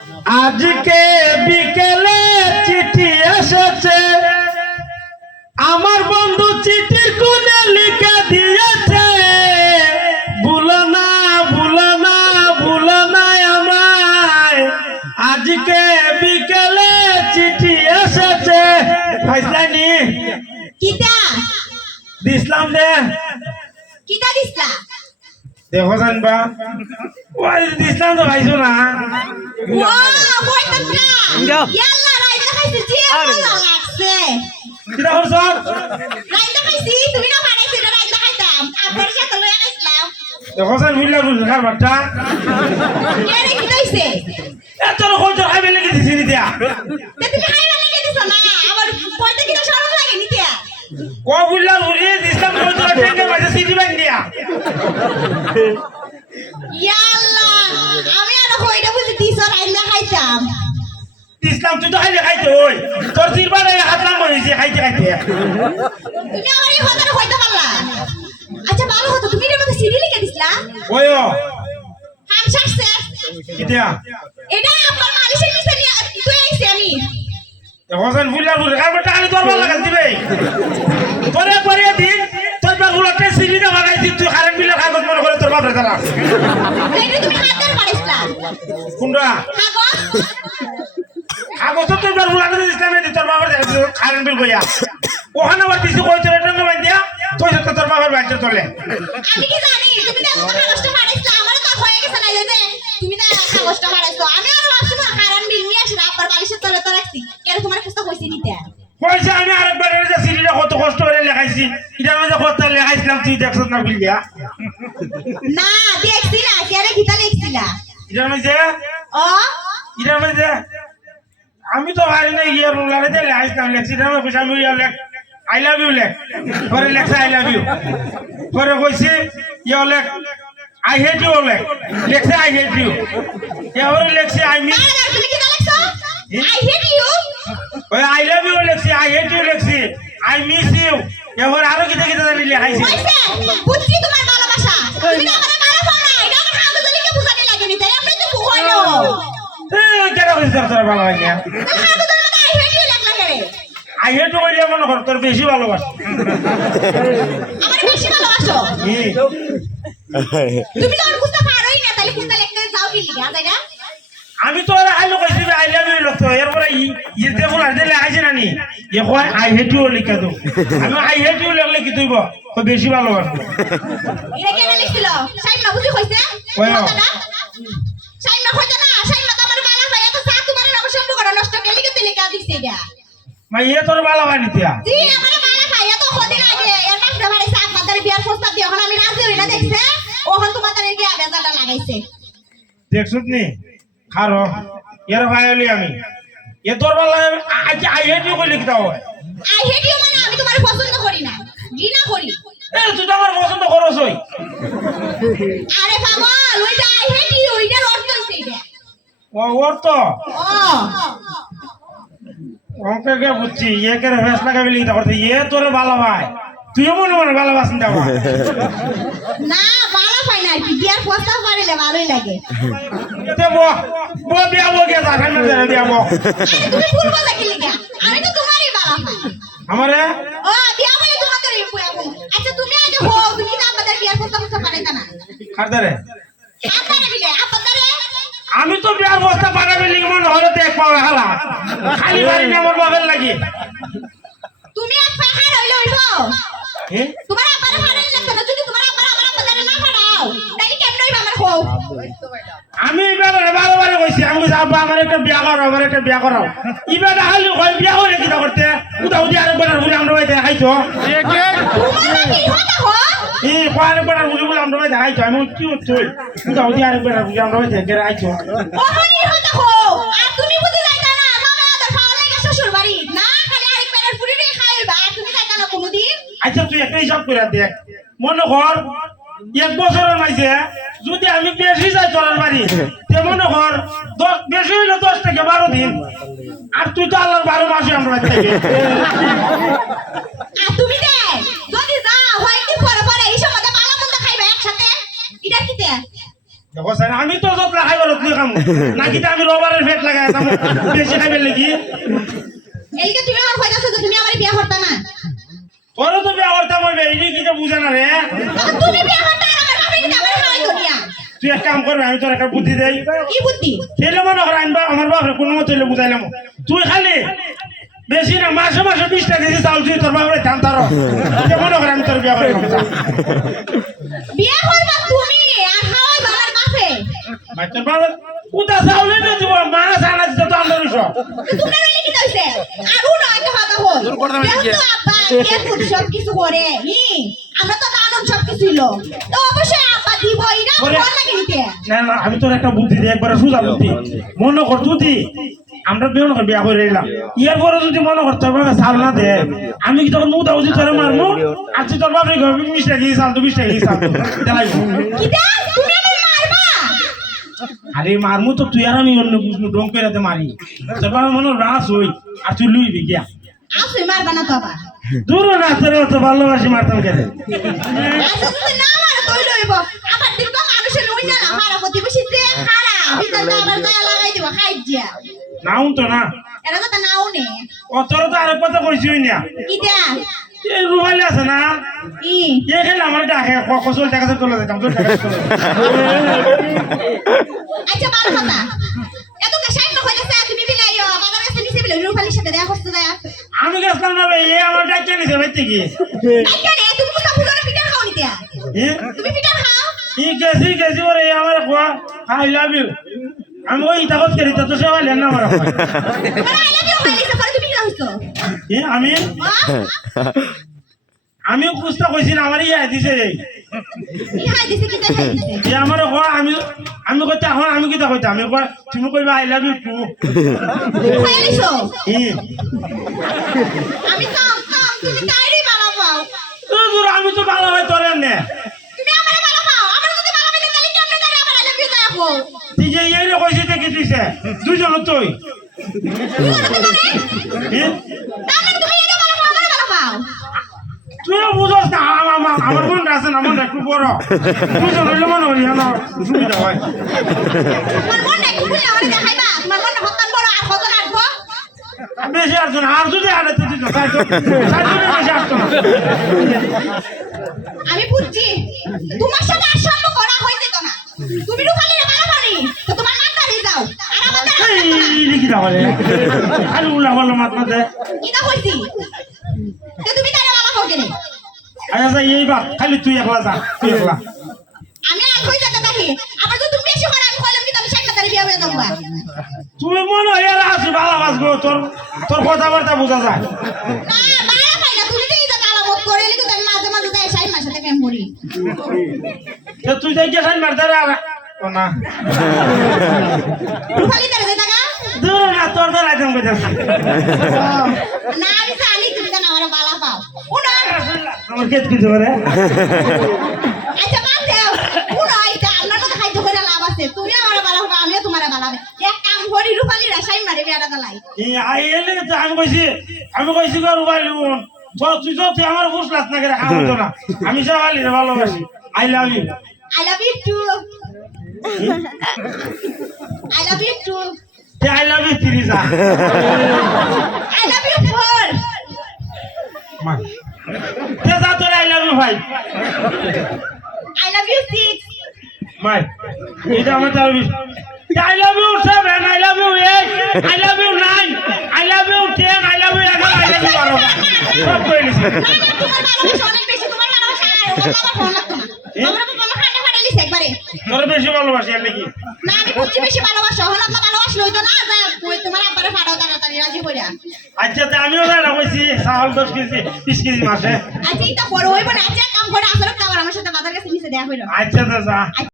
আজকে বিকেলে চিঠি এসেছে। আমার বন্ধু চিঠির কোণে লিখে দিয়েছে ভুলো না ভুলো না ভুলো না আমায়। আজকে বিকেলে চিঠি এসেছে। ফাইসলানি কিতা? দিসলাম দে। কিতা দিছলা দেখো জানবা। ওই দিসলাম তো না? না। খাইছি লাগছে। কিটা করছ রাইতা খাইছি তুমি না বানাইছি না খাইতাম। আপনার সাথে লইয়া খাইছিলাম দেখো জান বুঝলা বুঝলা খাবারটা কে রে কি কইছে এত রকম তো খাইবে লেগে দিছি নি দিয়া তুমি খাইবা লাগে দিছ না? কিনা শরম লাগে দিসলাম তো তোরা ট্রেনে বাজে সিটি বাইন দিয়া ইয়াল্লা আমি আর বুঝি খাইতাম। দিসলাম তুই তো খাইলে খাইতে ওই তোর তিরবারে হাত লাম হইছে খাইতে খাইতে। তুমি আমার এই কথাটা কইতে পারলা? আচ্ছা ভালো হতো তুমি এর মধ্যে সিডি লিখে দিছলা? ওই ও। হাম শাকছে কি এটা আমার মালিশের নিচে নিয়ে তুই আইছি আমি। দেখো জান বুঝলা বুঝলা খাবারটা আমি তোর ভালো লাগাল দিবে তোরে পরে দিন তোর বাগুলাতে সিটি দা বানাইছি তুই কারেন্ট মনে করে তোর এটা কোনটা কাগজ তো তোর কারেন্ট বিল কইয়া ওখানে আবার দিছি কই তোর এটা দিয়া তুই তো তোর বাবার বাড়িতে চলে। আমি কি জানি তুমি তো কাগজটা পারিসলা আমার তো হয়ে গেছে না যে। তুমি না কাগজটা পারিসো আমি আর ভাবছি না কারণ বিল নিয়ে আসলে আবার বালিশের তলে তো রাখছি। কেন তোমার কাছে কইছি নিতে কইছে আমি আরেকবার এটা সিটিটা কত কষ্ট করে লেখাইছি। এটার মধ্যে কত লেখাইছিলাম তুই দেখছ না বিলিয়া না দেখছি না কেন গীতা লিখছিলা এটার মধ্যে ও এটার মধ্যে আমি তো পারি না ইয়ে রুলারে দিয়ে লেখাইছিলাম লেখছি এটার মধ্যে কইছে আমি ইয়ে লেখ আই লাভ ইউ লেখ পরে লেখছে আই লাভ ইউ পরে কইছে ইয়ে লেখ আই হেট ইউ লেখ লেখছে আই হেট ইউ এবারে লেখছে আই মিস না তুমি কি লিখছো আই হেট ইউ ওই আই লাভ ইউ লেখছি আই হেট ইউ লেখছি আই মিস ইউ এবার আরও কিতা কিতা জানি লেখাইছি কইছে বুঝছি তোমার ভালোবাসা? তুমি না আমার ভালো পাও না এটা আমার কাগজ লিখে বুঝাতে লাগে নিতে আমি তো বুঝাইলো এই কেন কইছিস তোর ভালো লাগে কাগজের মধ্যে আই হেট ইউ লেখলা আই মনে কর তোর বেশি ভালোবাসি। আমার বেশি ভালোবাসো? তুমি তো আর বুঝতে পারোই না তাহলে বুঝতে লিখতে যাও কি তাই না? আমি তো আইলো কইছি আই লাভ ইউ লিখতো এরপরে ইয়ে দেখো আর দিলে আইছে না নি এ কয় আই হেট লিখা তো? আমি আই হেট লিখলে কি তুইব? তো বেশি ভালোবাসি এটা কেন লিখছিল সাইমা বুঝি কইছে? কয়? কথাটা সাইমা কইছে না সাইমা তো আমার বালা ভাই তোর ভালো নিতিয়া জি আমার বালা ভাই এত কদিন আগে এর পাশে বাড়ি সাত মাদার বিয়ার প্রস্তাব দিয়ে এখন আমি রাজি হই না দেখছে? ওখান তোমাদের গিয়ে বেজালটা লাগাইছে। দেখছুত নি? খারো এর ভাই হলি আমি। এ তোর ভালো লাগে আজ আই হেট ইউ কইলে কি তাও আই হেট ইউ মানে আমি তোমার পছন্দ করি না ঘৃণা করি। এ তুই তো আমার পছন্দ করছ ওই। আরে পাগল ওইটা আই হেট ইউ ওইটার অর্থ হইছে এটা ও ও। ওকে কে বুঝছি ইয়ে কে ফেস লাগাবি লিখতে করতে ইয়ে তোর ভালো ভাই। তুইও মনে মনে ভালোবাসিন না বালা পাই না আর কি বিয়ার প্রস্তাব পারিলে ভালোই লাগে। আমি তো আমারে? তো আমি তো বিয়ার বস্তা পাঠাবি লিখে মনে হলো দেখ পাওয়া হালা খালি বাড়ি আমার বাবার লাগি। তুমি এক আমি কইছি আমি আব্বা আমার একটা বিয়া করো আমার একটা বিয়া করো এবার হালি কই বিয়া করে কিটা করতে উদা উদি আমরা দেখাইছো কয় আমরা দেখাইছো? আমি কি? হচ্ছে আমরা দেখাইছো ওখানে আর তুমি বুঝি যাইতা না মামা আদর খাওয়া লাগে শ্বশুর বাড়ি না খালি আরেক বেড়ার পুরি রে খাইবা তুমি যাইতা না কোনোদিন আচ্ছা তুই একটা হিসাব করে দেখ। মনে কর এক বছরের মাঝে যদি আমি বেশি যাই চলার বাড়ি দশ বেশি হইলে দশ থেকে বারো দিন। আর তুই তো আল্লাহর বারো মাসে আমরা বাড়ি থাকি। আর তুমি যদি যাও পরে পরে এই সময় বালা মন্দ খাইবা একসাথে? এটা কি দেখো স্যার আমি তো যত লাগাই বলো তুই কাম নাকি তো আমি রবারের ফেট লাগাই বেশি খাইবে তুমি আমার তুমি আমার বিয়া করতা না। তোর তো বিয়া করতাম হবে এই কি তো বুঝে না রে। তুমি বিয়া করতা আর আমার বাপে কিন্তু আমার হাওয়াই দুনিয়া তুই এক কাম করবি আমি তোর একটা বুদ্ধি দেই। কি বুদ্ধি? এলে মনে কর আনবা আমার বাপরে কোনো মতো বুঝাইলাম তুই খালি বেশি না মাসে মাসে বিশটা কেজি চাউল তুই তোর বাপরে ধান তার মনে কর আমি তোর বিয়া করে বিয়া করবা তুমি আর আমার বাপে। ভাই তোর বাবা উদা চাউলে না দিব মাছ আনা দিতে তো আমরা সব তো তোমরা মিলে কি কইছে? আর উনো একটা কথা হল। দূর করতে হবে কি? আব্বা কে ফুট সব কিছু করে হি আমরা তো দানব সব কিছু ছিল তো অবশ্যই লাগে নিতে না না আমি তোর একটা বুদ্ধি দিই একবার সুজা বুদ্ধি। মনে কর তুই আমরা বিয়ে কর বিয়া করে এলাম। ইয়ার পরে যদি মনে কর তোর বাবা চাল না দে আমি কি তখন মুদা উদি তোরে মারবো আর তুই তোর বাপরে কবি বিশ টাকা দিয়ে চাল তো বিশ টাকা তুমি আমার আরে মারমু তো তুই আর আমি অন্য বুঝব ডং করে মারি। তোর বাবা মনে রাস হই আর তুই লুইবি গিয়া। আসুই মারবা না তো আবার। দূর না তোর ভালোবাসি মারতাম কেন? আচ্ছা যদি না মারো আবার দেখবা মানুষের লই না হারা প্রতিবেশী যে হারা ভিতর আবার গায়ে লাগাই দিব খাই দিয়া। নাও তো না। তো নাও নে অতর তো আরেক কথা কইছি না। কিটা? এই রুহালি আছে না? ই। এ খেলে আমার ডাকে কসল টাকা তোলা যেতাম তোর টাকা তোলা আচ্ছা ভালো কথা। এত কাশাই না হইতাছে তুমি বিলাইও বাবার কাছে নিছে বিলাই রূপালির সাথে দেখা করতে যায়। আমি গেছিলাম না ভাই এ আমার ডাকে নিছে ভাই থেকে আইকা রে তুমি কোথা ফুলরে পিঠা খাও নিতে তুমি পিঠা খাও ই গেছি গেছি ওরে এ আমার কোয়া আই লাভ ইউ আমি ওই তাকত করি তো সে না আমার আমি? আমি কুস্তা কইছি না আমার ইয়া দিছে। আমার কোয়া আমি আমি কইতে এখন আমি কইতে আমি তুমি কইবা আই লাভ ইউ টু তুমি খাইলিছো ই। আমি কাম কাম তুমি তাইরি বাবা পাও দূর আমি তো ভালো হয় তোর নে তুমি আমারে বাবা পাও আমার যদি বাবা পেতে তাহলে কেমনে তারে আমার আই লাভ ইউ যায় আপো তুই যে এই রে কইছি দেখি দিছে দুইজন তুই তুমি করতে পারে এ তাহলে তুমি এটা বাবা পাও আমারে বাবা তুই না আমার আমার আছে না, মনটা একটু বড়। দুইজন হইলে মনে করি আমার সুবিধা হয়। মন মন বেশি না আর যদি তো। না। আমি বুঝছি। তোমার সাথে সম্পর্ক করা হয়ে যেত না তুমি রুখালিরে মারা পারি তো তোমার মাথা হারিয়ে যাও আর আমাদের আর এই থাকতো না। এই লিখি দাও বলে আর তো তুমি বাবা কেন খালি তুই একলা যা তুই একলা। আমি আর কই যেতে থাকি আবার যদি তুমি বেশি করে আমি কইলাম কি তুমি সাইড তারে বিয়া হয়ে যাবা মনে হয় এরা আছি বাসবো তোর তোর কথাবার্তা বোঝা যায়। না মারা পাই না তুমি যে এই আলামত করে লিখো তুমি মাঝে মাঝে যাই সাইড মার সাথে প্রেম করি। তুই যাই গেছেন মারতে রে আর না। তারে দে টাকা দূর না তোর তোর আইটেম কইতাছি না আমি জানি তুমি জানো আমার বালা পাও উনো আমার কেত কিছু করে? আচ্ছা বাদ দেও। উনো আইতা আপনার কথা খাইতে করে লাভ আছে। তুমি আমার বালা পাও আমিও তোমার বালা পাই এক কাম করি রুখালি রাসাই মারে বিয়াটা দালাই এই আই এলে তো আমি কইছি আমি কইছি গো তো তুই তো তুই আমার ফুসলাস না করে হতো না। আমি সবাই ভালোবাসি। I love you I love you too. I love you too. I love you তিরিজা I love you four. তে যা তোর আই লাভ ইউ ভাই I love you six. মাই এটা আমার তার I love you seven I love you eight I love you nine I love you ten I love you এগারো I love you বারো সব কই নিছি অনেক বেশি, তোমার আমার ভালো লাগতো না। আমার বাবা আমার হাঁটে ফাটে লিখছে একবারে। তোর বেশি ভালোবাসি আর নাকি না, আমি বুঝছি বেশি ভালোবাসা, হলো আপনার ভালোবাসলে হইতো না, যা, ওই তোমার আব্বারে ফাটাও তাড়াতাড়ি, রাজি কইরা। আচ্ছা তা আমিও যাই না কইছি কেজি বিশ কেজি মাসে আচ্ছা, এইটা বড় হইবো না, আচ্ছা, কাম করে, আসলে খাবার আমার সাথে বাজার কাছে নিচে দেয়া হইল। আচ্ছা তা